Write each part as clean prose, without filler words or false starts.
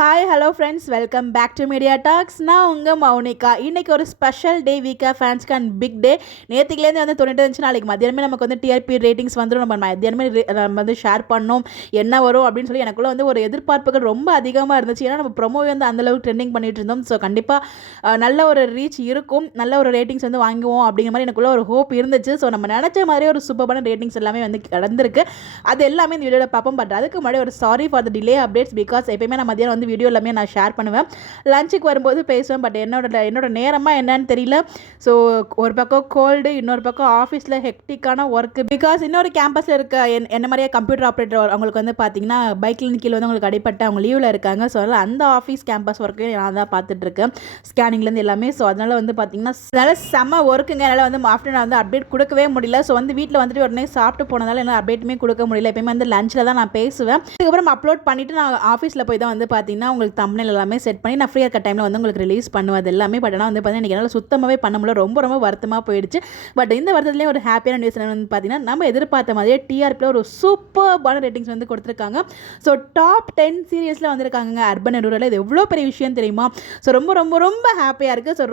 Hi hello friends, welcome back to media talks. நான் உங்கள் மௌனிகா. இன்றைக்கி ஒரு ஸ்பெஷல் டே வீக்கா ஃபேன்ஸ்க்கு அண்ட் பிக் டே. நேற்றுக்குலேருந்து வந்து தொண்ணிட்டு இருந்துச்சு. நாளைக்கு மத்தியானமே நமக்கு வந்து டிஆர்பி ரேட்டிங்ஸ் வந்துடும். நம்ம மத்தியானமே நம்ம வந்து ஷேர் பண்ணோம் என்ன வரும் அப்படின்னு சொல்லி எனக்குள்ளே வந்து ஒரு எதிர்பார்ப்புகள் ரொம்ப அதிகமாக இருந்துச்சு. ஏன்னா நம்ம ப்ரொமோவே வந்து அந்தளவுக்கு ட்ரெண்டிங் பண்ணிட்டு இருந்தோம். ஸோ கண்டிப்பாக நல்ல ஒரு ரீச் இருக்கும், நல்ல ஒரு ரேட்டிங்ஸ் வந்து வாங்குவோம் அப்படிங்கிற மாதிரி எனக்குள்ளே ஒரு ஹோப் இருந்துச்சு. ஸோ நம்ம நினச்ச மாதிரி ஒரு சூப்பரான ரேட்டிங்ஸ் எல்லாமே வந்து கடந்திருக்கு. அது எல்லாமே இந்த வீடியோவில் பார்ப்போம். பட் அதுக்கு முன்னாடி ஒரு sorry for the delay updates. Because எப்பயுமே நான் மத்தியானம் வந்து வீடியோ எல்லாமே நான் ஷேர் பண்ணுவேன், லஞ்சுக்கு வரும்போது பேசுவேன். பட் என்னோட நேரமாக என்னன்னு தெரியல. ஸோ ஒரு பக்கம் கோல்டு, இன்னொரு பக்கம் ஆஃபீஸில் ஹெக்டிக்கான ஒர்க்கு. பிகாஸ் இன்னொரு கேம்பஸில் இருக்க என்ன மாதிரியே கம்ப்யூட்டர் ஆப்ரேட்டர் அவங்களுக்கு வந்து பார்த்தீங்கன்னா பைக்கில் கீழே வந்து அவங்களுக்கு அடிப்பட்டு அவங்க லீவில் இருக்காங்க. ஸோ அதனால் அந்த ஆஃபீஸ் கேம்பஸ் ஒர்க்கையும் நான் தான் பார்த்துட்ருக்கேன், ஸ்கேனிங்லேருந்து எல்லாமே. ஸோ அதனால் வந்து பார்த்தீங்கன்னா அதனால் செம்ம ஒர்க்குங்க. என்னால் வந்து ஆஃப்டர்நூன் வந்து அப்டேட் கொடுக்கவே முடியல. ஸோ வந்து வீட்டில் வந்துட்டு உடனே சாப்பிட்டு போனதால் என்னால் அப்டேட்டுமே கொடுக்க முடியல. எப்பயுமே வந்து லஞ்சில் தான் நான் பேசுவேன். அதுக்கப்புறம் அப்லோட் பண்ணிவிட்டு நான் ஆஃபீஸில் போய் தான் வந்து பார்த்தீங்கன்னா உங்களுக்கு தம்ப்நெயில் எல்லாமே செட் பண்ணி நான் ஃப்ரீயாக இருக்க டைமில் வந்து உங்களுக்கு ரிலீஸ் பண்ணுவது எல்லாமே. பட் ஆனால் வந்து பார்த்தீங்கன்னா எனக்கு என்னால் சுத்தமாகவே பண்ண முடியல. ரொம்ப வருத்தமாக போயிடுச்சு. பட் இந்த வருத்தத்துலேயே ஒரு ஹாப்பியான நியூஸ் வந்து பார்த்தீங்கன்னா நம்ம எதிர்பார்த்த மாதிரியே டிஆர்பியில் ஒரு சூப்பர்பான ரேட்டிங்ஸ் வந்து கொடுத்துருக்காங்க. ஸோ டாப் 10 சீரியஸில் வந்திருக்காங்க அர்பன் அண்ட் ரூரல். இது எவ்வளோ பெரிய விஷயம் தெரியுமா? ஸோ ரொம்ப ஹாப்பியாக இருக்குது. ஸோ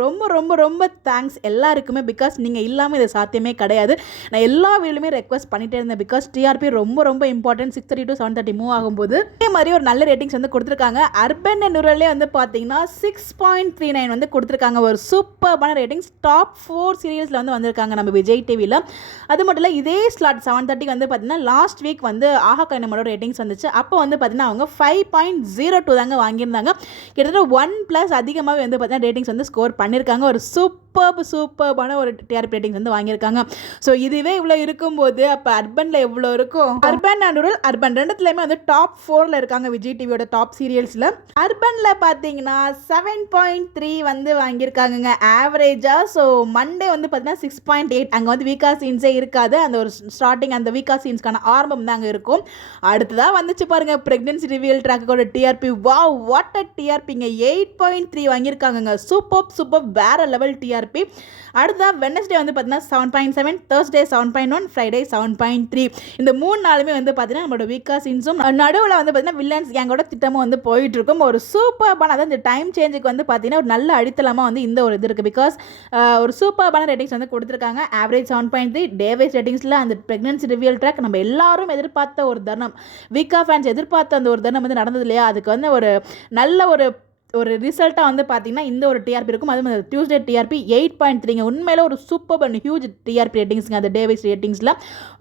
ரொம்ப தேங்க்ஸ் எல்லாருக்குமே. பிகாஸ் நீங்கள் இல்லாமல் இது சாத்தியமே கிடையாது. நான் எல்லா வீடியோலுமே ரெக்வஸ்ட் பண்ணிட்டே இருந்தேன். பிகாஸ் டிஆர்பி ரொம்ப இம்பார்ட்டன்ட். 6:30 to 7:30 மூவ் ஆகும்போது இதே மாதிரி ஒரு நல்ல ரேட்டிங்ஸ் வந்து கொடுத்துருக்காங்க. அர்பன் அண்ட் ரூரல்லே வந்து பார்த்தீங்கன்னா 6.39 வந்து கொடுத்துருக்காங்க. ஒரு சூப்பர்பான ரேட்டிங்ஸ். டாப் 4 சீரியல்ஸில் வந்து வந்திருக்காங்க நம்ம விஜய் டிவியில். அது மட்டும் இல்லை, இதே ஸ்லாட் 7:30 வந்து பார்த்தீங்கன்னா லாஸ்ட் வீக் வந்து ஆஹா கைனமோட ரேட்டிங்ஸ் வந்துச்சு. அப்போ வந்து பார்த்தீங்கன்னா அவங்க 5.02 தாங்க வாங்கியிருந்தாங்க. கிட்டத்தட்ட 1+ அதிகமாகவே வந்து பார்த்தீங்கன்னா ரேட்டிங்ஸ் வந்து ஸ்கோர் பண்ணியிருக்காங்க. ஒரு சூப்பர்பான ஒரு டிஆர்பி ரேட்டிங்ஸ் வந்து வாங்கியிருக்காங்க. ஸோ இதுவே இவ்வளோ இருக்கும்போது அப்போ அர்பனில் எவ்வளோ இருக்கும்? அர்பன் அண்ட் ரூரல், அர்பன் ரெண்டுத்துலையுமே வந்து டாப் 4ல் இருக்காங்க விஜய் டிவியோட டாப் சீரியல்ஸில். அர்பனில் பார்த்தீங்கன்னா 7.3 வந்து வாங்கியிருக்காங்க ஆவரேஜாக. ஸோ மண்டே வந்து பார்த்தீங்கன்னா 6.8. அங்கே வந்து வீக்கா சீன்ஸே இருக்காது. அந்த ஒரு ஸ்டார்டிங் அந்த வீக்கா சீன்ஸ்க்கான ஆரம்பம் தான் அங்கே இருக்கும். அடுத்ததாக வந்துச்சு பாருங்க ப்ரெக்னன்சி ரிவீல் ட்ராக்கோட டிஆர்பி. வாட் அ டிஆர்பிங்க. 8.3 வாங்கியிருக்காங்க. சூப்பர் வேற லெவல் டிஆர்பி. அடுத்ததாக வெட்னஸ்டே வந்து பார்த்தீங்கன்னா 7.7, தேர்ஸ்டே 7.1, ஃப்ரைடே 7.3. இந்த 3 நாளுமே வந்து பார்த்தீங்கன்னா நம்மளோட வீக்கா சீன்ஸும் நடுவில் வந்து பார்த்தீங்கன்னா வில்லன்ஸ் கேங்கோட திட்டமும் வந்து போயிட்டு இருக்கும். ஒரு சூப்பர்பான அதாவது இந்த டைம் சேஞ்சுக்கு வந்து பார்த்தீங்கன்னா ஒரு நல்ல அடித்தளமாக வந்து இந்த ஒரு இது இருக்குது. பிகாஸ் ஒரு சூப்பர்பான ரேட்டிங்ஸ் வந்து கொடுத்துருக்காங்க. ஆவரேஜ் 7.3, டே வைஸ் ரேட்டிங்ஸில் அந்த ப்ரெக்னன்சி ரிவியல் ட்ராக் நம்ம எல்லாரும் எதிர்பார்த்த ஒரு தருணம், வீக்கா ஃபேன்ஸ் எதிர்பார்த்த அந்த ஒரு தருணம் வந்து நடந்தது இல்லையா? அதுக்கு வந்து ஒரு நல்ல ஒரு ரிசல்ட்டாக வந்து பார்த்தீங்கன்னா இந்த ஒரு டிஆர்பி இருக்கும். அதுவும் அந்த டியூஸ்டே டிஆர்பி 8.3. உண்மையில ஒரு சூப்பர் அண்ட் ஹியூஜ் டிஆர்பி ரேட்டிங்ஸ்ங்க அந்த டே வைஸ் ரேட்டிங்ஸில்.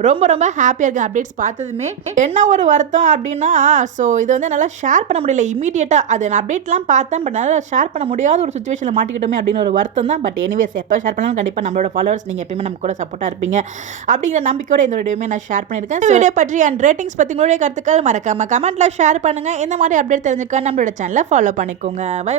ரொம்ப ஹாப்பியாக இருக்குது அப்டேட்ஸ் பார்த்ததுமே. என்ன ஒரு வருத்தம் அப்படின்னா, ஸோ இது வந்து நல்லா ஷேர் பண்ண முடியல இமீடியட்டாக. அது நான் அப்டேட்லாம் பார்த்தேன், பட் நல்லா ஷேர் பண்ண முடியாத ஒரு சுச்சுவேஷனில் மாட்டிக்கிட்டோமே அப்படின்னு ஒரு வருத்தம் தான். பட் எனிவேஸ் எப்போ ஷேர் பண்ணாலும் கண்டிப்பாக நம்மளோட ஃபாலோவர்ஸ் நீங்கள் எப்பயுமே நம்ம கூட சப்போர்ட்டாக இருப்பீங்க அப்படிங்கிற நம்பிக்கையோட இந்த வீடியோமே நான் ஷேர் பண்ணியிருக்கேன். வீடியோ பற்றி அண்ட் ரேட்டிங்ஸ் பற்றி உங்களுடைய கருத்துக்கள் மறக்காம கமெண்ட்டில் ஷேர் பண்ணுங்கள். இந்த மாதிரி அப்டேட் தெரிஞ்சுக்க நம்மளோட சேனலை ஃபாலோ பண்ணிக்கோங்க. பை.